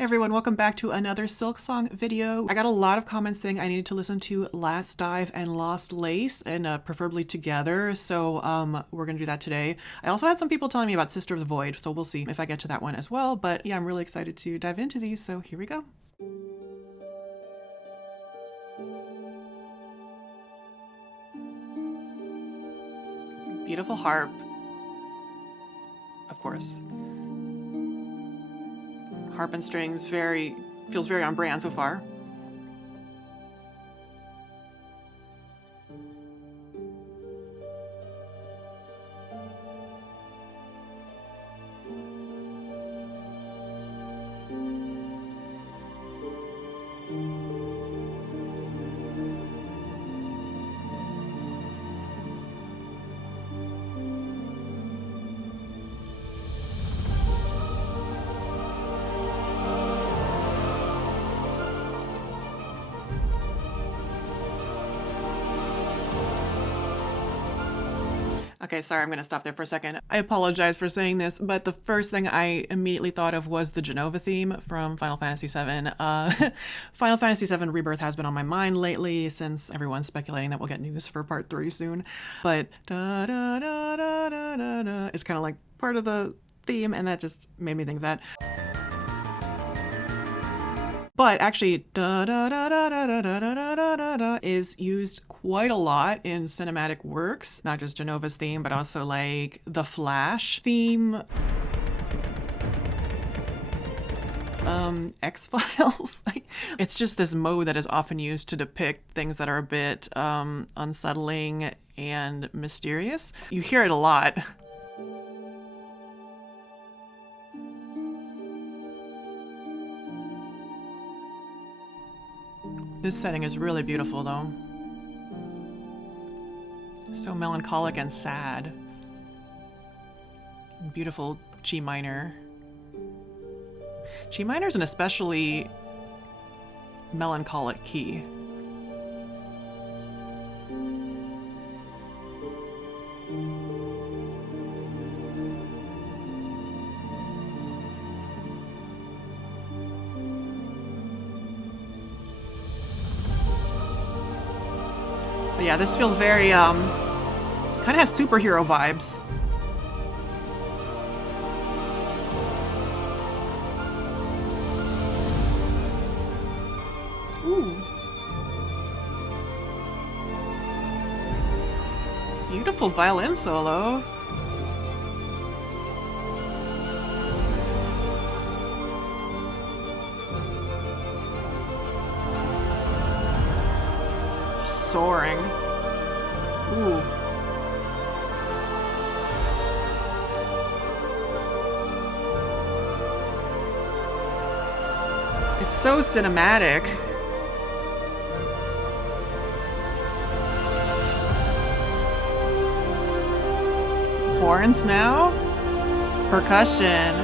Hey everyone, welcome back to another Silksong video. I got a lot of comments saying I needed to listen to Last Dive and Lost Lace, and preferably together, so we're gonna do that today. I also had some people telling me about Sister of the Void, so we'll see if I get to that one as well, but yeah, I'm really excited to dive into these, so here we go. Beautiful harp, of course. Harp and strings, feels very on brand so far. Okay, sorry, I'm going to stop there for a second. I apologize for saying this, but the first thing I immediately thought of was the Genova theme from Final Fantasy VII. Final Fantasy VII Rebirth has been on my mind lately since everyone's speculating that we'll get news for Part 3 soon. But da da da da da da da is kind of like part of the theme, and that just made me think of that. But actually, da da da da da da da da da da da is used quite a lot in cinematic works, not just Genova's theme, but also like the Flash theme. X-Files. It's just this mode that is often used to depict things that are a bit unsettling and mysterious. You hear it a lot. This setting is really beautiful, though. So melancholic and sad. Beautiful G minor. G minor is an especially melancholic key. But yeah, this feels very, kind of has superhero vibes. Ooh. Beautiful violin solo. Soaring. Ooh. It's so cinematic. Horns now? Percussion.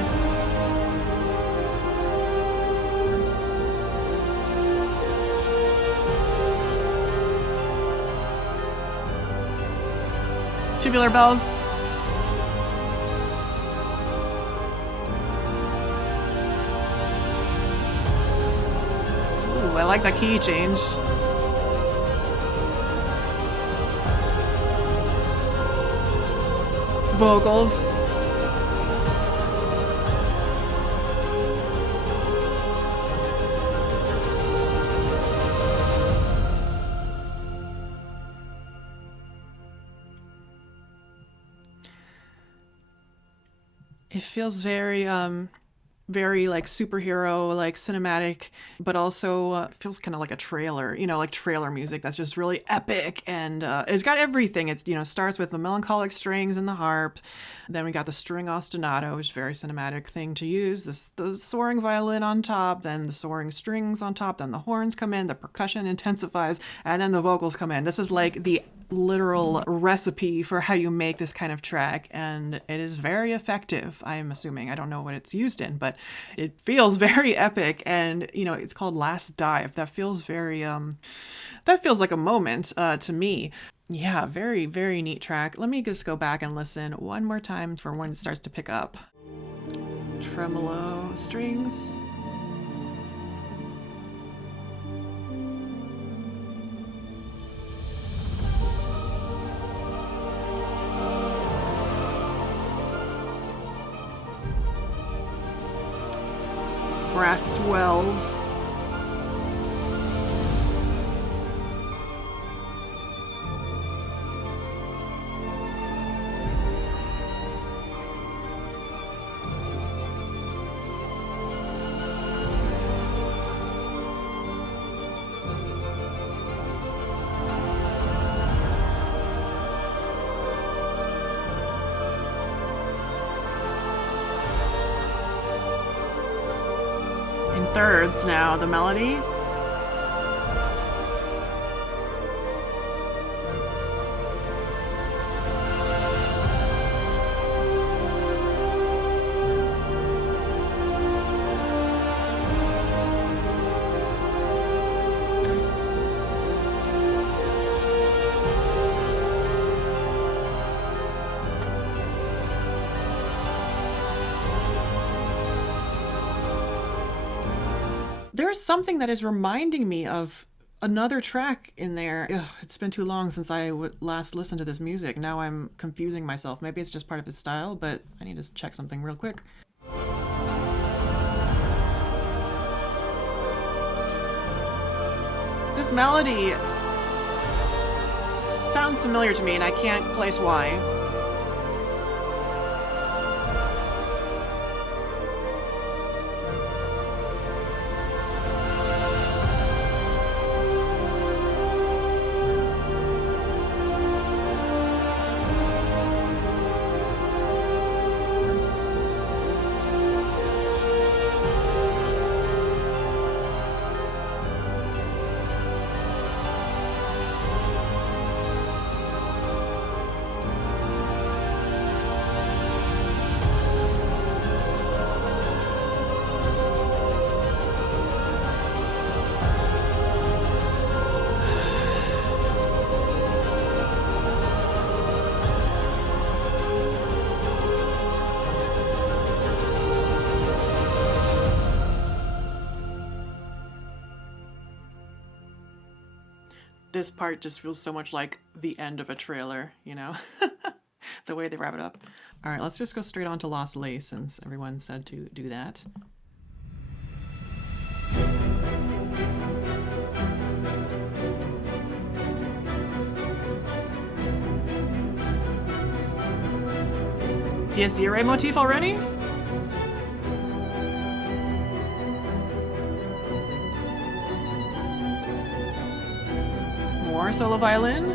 Tubular bells. Ooh, I like that key change. Vocals. It feels very like superhero, like cinematic, but also feels kind of like a trailer, like trailer music that's just really epic, and it's got everything. It's, starts with the melancholic strings and the harp, then we got the string ostinato, which is a very cinematic thing to use, the soaring violin on top, then the soaring strings on top, then the horns come in, the percussion intensifies, and then the vocals come in. This is like the literal recipe for how you make this kind of track, and it is very effective, I'm assuming. I don't know what it's used in, but it feels very epic, and it's called Last Dive. That feels very that feels like a moment to me. Yeah, very, very neat track. Let me just go back and listen one more time for when it starts to pick up. Tremolo strings. brass swells. Thirds now, the melody. There's something that is reminding me of another track in there. Ugh, it's been too long since I last listened to this music. Now I'm confusing myself. Maybe it's just part of his style, but I need to check something real quick. This melody sounds familiar to me, and I can't place why. This part just feels so much like the end of a trailer, you know? The way they wrap it up. All right, let's just go straight on to Lost Lace since everyone said to do that. DSE motif already? More solo violin.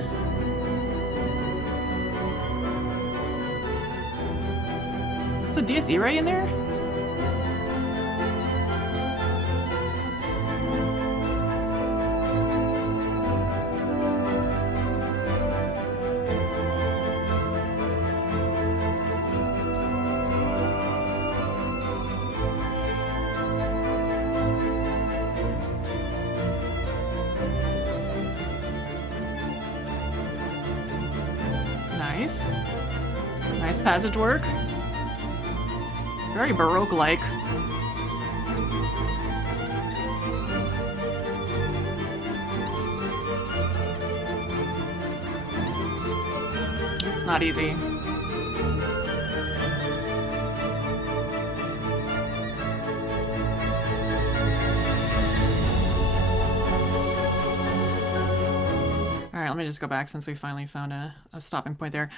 Is the DSE right in there? Nice. Nice passage work. Very Baroque-like. It's not easy. Let me just go back since we finally found a stopping point there.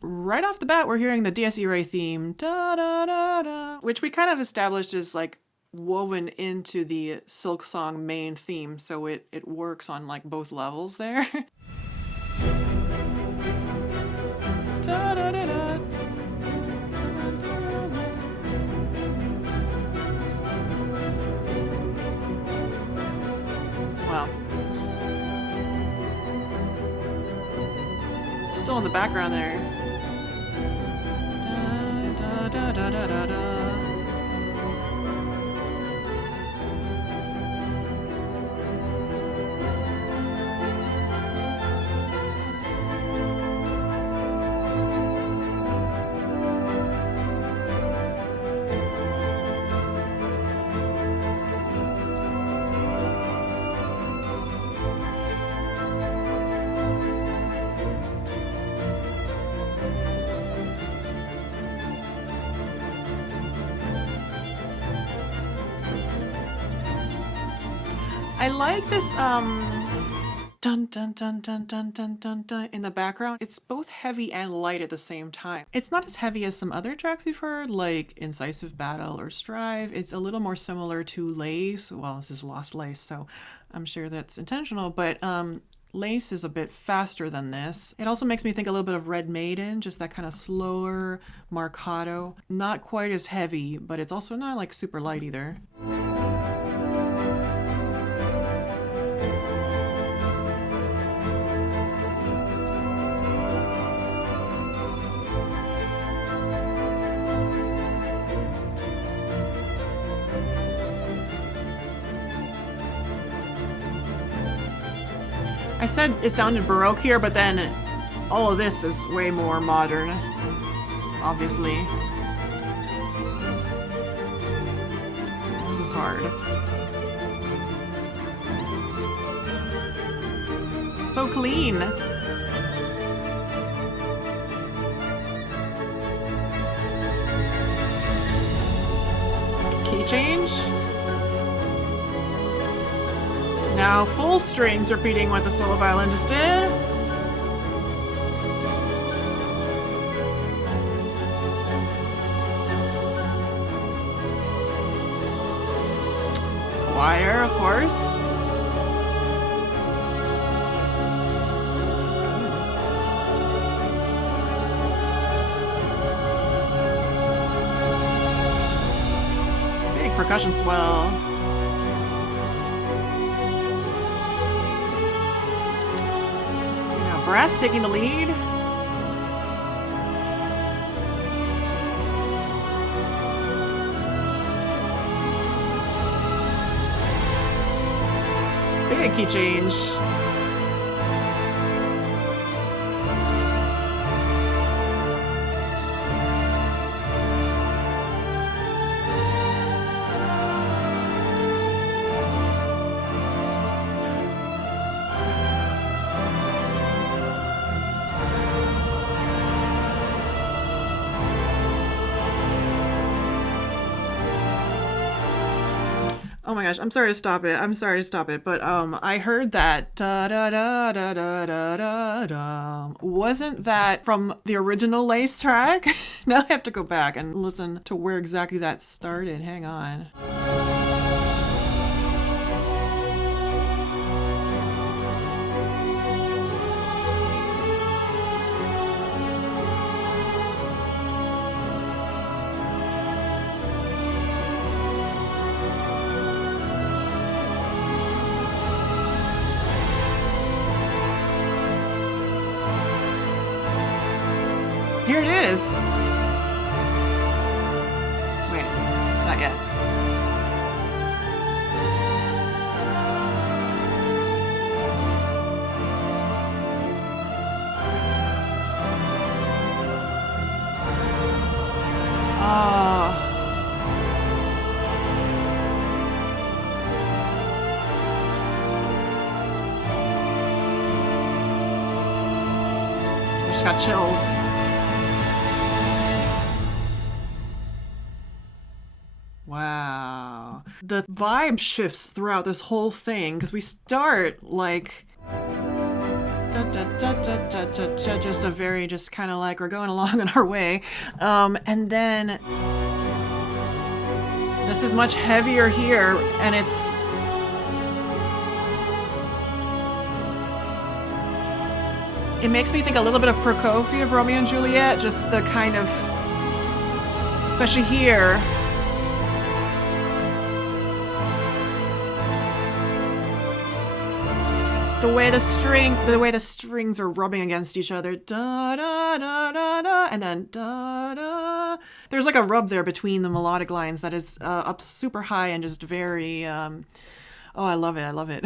Right off the bat, we're hearing the DSE Ray theme, da da da da, which we kind of established is like woven into the Silksong main theme, so it works on like both levels there. Da da da da. Wow. Still in the background there. Da, da, da, da, da, da. I like this dun dun dun dun dun dun dun dun in the background. It's both heavy and light at the same time. It's not as heavy as some other tracks we've heard, like Incisive Battle or Strive. It's a little more similar to Lace. Well, this is Lost Lace, so I'm sure that's intentional, but Lace is a bit faster than this. It also makes me think a little bit of Red Maiden, just that kind of slower marcato. Not quite as heavy, but it's also not like super light either. I said it sounded Baroque here, but then all of this is way more modern, obviously. This is hard. So clean. Key change. Now full strings repeating what the solo violin just did. Choir, of course. Big percussion swell. Brass taking the lead. Big key change. Oh my gosh, I'm sorry to stop it. I'm sorry to stop it, but I heard that da da da da da da da da. Wasn't that from the original Lace track? Now I have to go back and listen to where exactly that started. Hang on. Here it is. Wait, not yet. Oh. I just got chills. Wow. The vibe shifts throughout this whole thing because we start like just a very just kind of like we're going along on our way, and then this is much heavier here, and it makes me think a little bit of Prokofiev of Romeo and Juliet, just the kind of, especially here. The way the strings are rubbing against each other, da da da da da, and then da da. There's like a rub there between the melodic lines that is up super high and just very. Oh, I love it! I love it.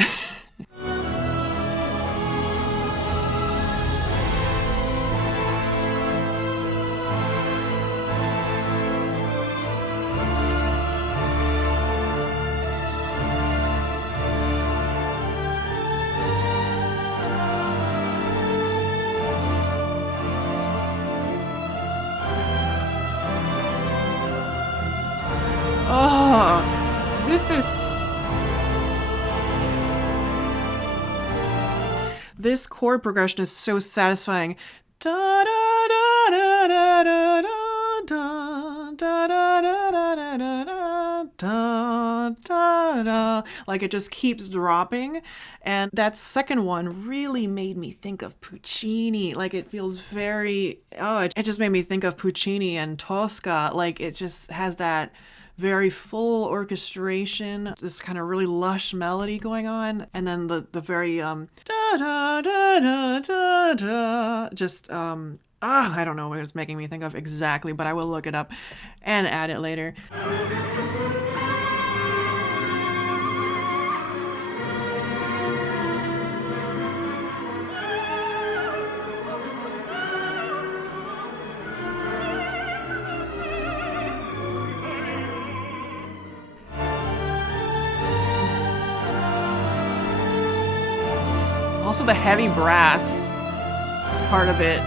Oh, this is This chord progression is so satisfying. Da da da da da da da da da da da da da da da. Like it just keeps dropping, and that second one really made me think of Puccini. Like it feels very it just made me think of Puccini and Tosca. Like it just has that very full orchestration, this kind of really lush melody going on, and then the very da da da da da da, just I don't know what it was making me think of exactly, but I will look it up and add it later. Also, the heavy brass is part of it.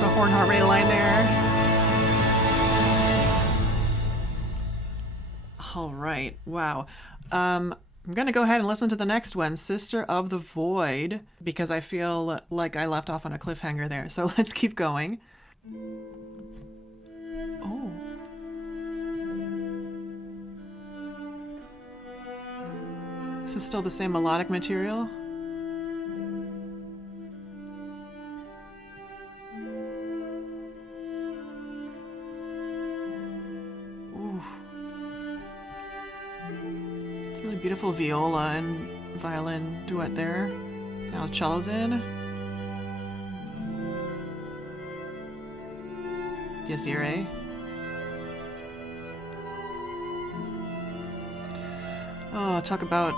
The horn heart rate line there. All right. Wow. I'm going to go ahead and listen to the next one, Sister of the Void, because I feel like I left off on a cliffhanger there. So let's keep going. Oh. This is still the same melodic material. Really beautiful viola and violin duet there. Now cello's in. Dies Irae. Oh, talk about...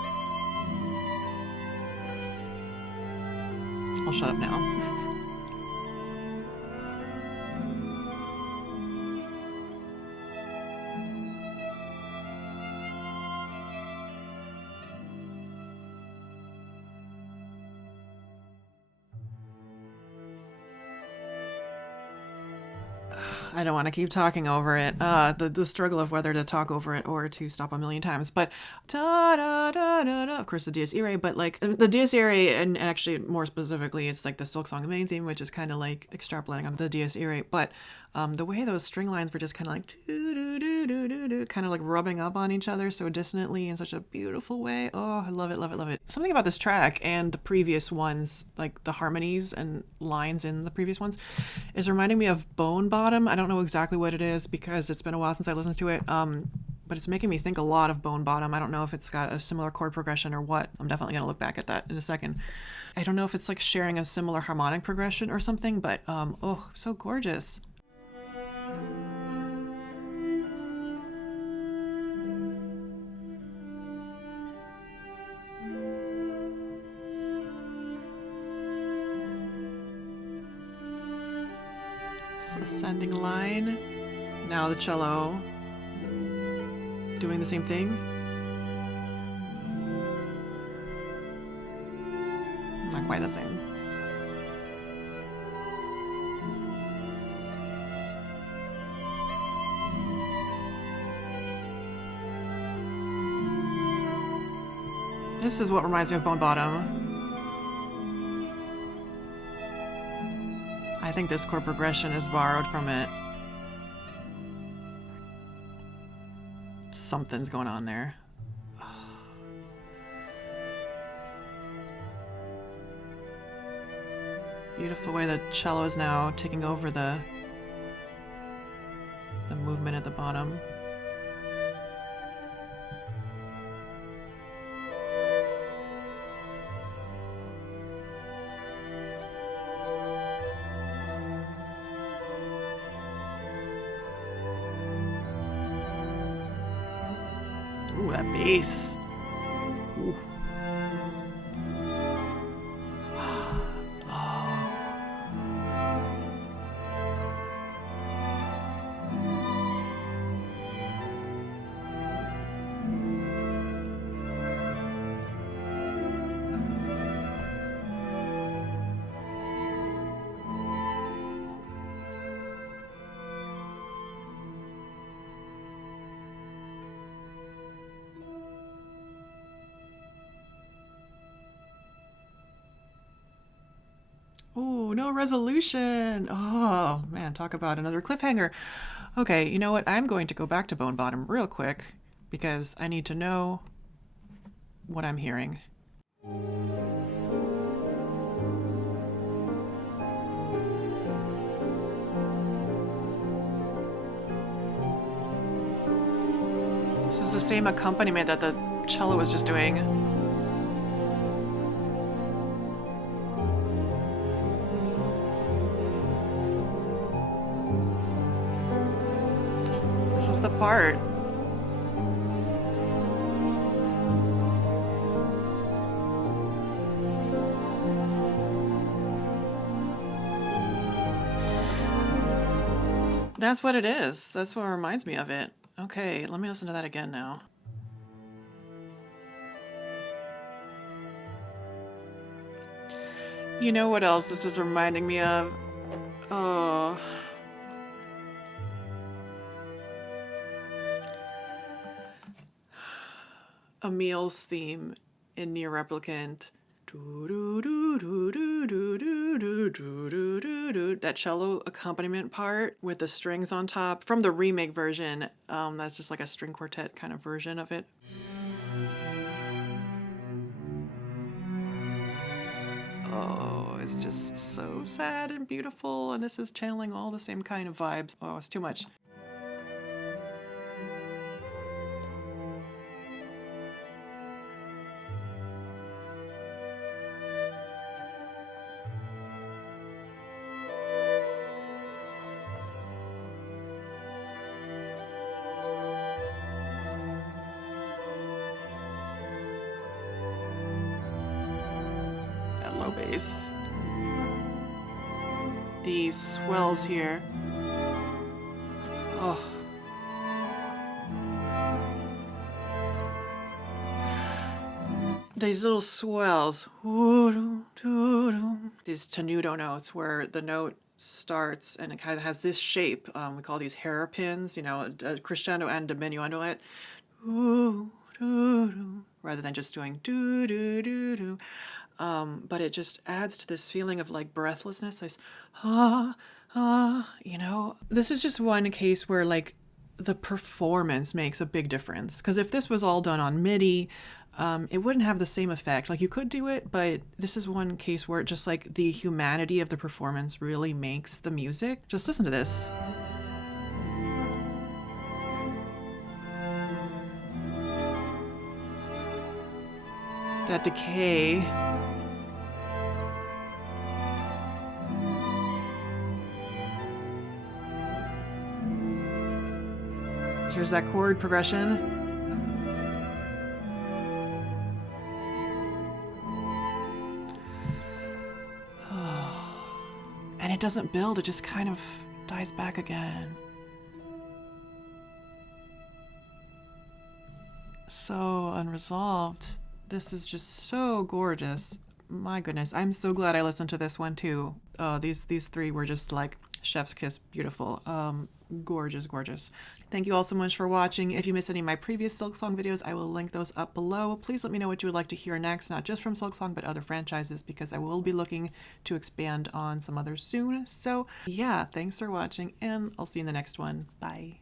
I'll shut up now. I don't want to keep talking over it. The struggle of whether to talk over it or to stop a million times. But da da da da da. Of course, the Dies Irae, but like the Dies Irae, and actually more specifically, it's like the Silksong main theme, which is kind of like extrapolating on the Dies Irae. But the way those string lines were just kind of like doo doo doo doo doo doo, kind of like rubbing up on each other so dissonantly in such a beautiful way. Oh, I love it, love it, love it. Something about this track and the previous ones, like the harmonies and lines in the previous ones, is reminding me of Bone Bottom. I don't know exactly what it is because it's been a while since I listened to it. But it's making me think a lot of Bone Bottom. I don't know if it's got a similar chord progression or what. I'm definitely going to look back at that in a second. I don't know if it's like sharing a similar harmonic progression or something, but oh, so gorgeous. So ascending line. Now the cello doing the same thing. Not quite the same. This is what reminds me of Bone Bottom. I think this chord progression is borrowed from it. Something's going on there. Beautiful way the cello is now taking over the movement at the bottom. Ooh, that bass. Ooh. no resolution. Oh man, talk about another cliffhanger. Okay, you know what? I'm going to go back to Bone Bottom real quick because I need to know what I'm hearing. This is the same accompaniment that the cello was just doing. This is the part. That's what it is. That's what reminds me of it. Okay, let me listen to that again now. You know what else this is reminding me of? Oh. Emil's theme in Near Replicant. That cello accompaniment part with the strings on top from the remake version. That's just like a string quartet kind of version of it. Oh, it's just so sad and beautiful, and this is channeling all the same kind of vibes. Oh, it's too much. Low bass. These swells here. Oh. These little swells. These tenuto notes where the note starts and it kind of has this shape. We call these hairpins, you know, a crescendo and diminuendo it. Rather than just doing do. But it just adds to this feeling of like breathlessness. This, you know, this is just one case where like the performance makes a big difference. Because if this was all done on MIDI, it wouldn't have the same effect. Like you could do it, but this is one case where it just like the humanity of the performance really makes the music. Just listen to this. That decay. Here's that chord progression. And it doesn't build, it just kind of dies back again. So unresolved. This is just so gorgeous. My goodness, I'm so glad I listened to this one too. These three were just like chef's kiss beautiful. Gorgeous. Thank you all so much for watching. If you missed any of my previous Silksong videos, I will link those up below. Please let me know what you would like to hear next, not just from Silksong, but other franchises, because I will be looking to expand on some others soon. So yeah, thanks for watching, and I'll see you in the next one. Bye.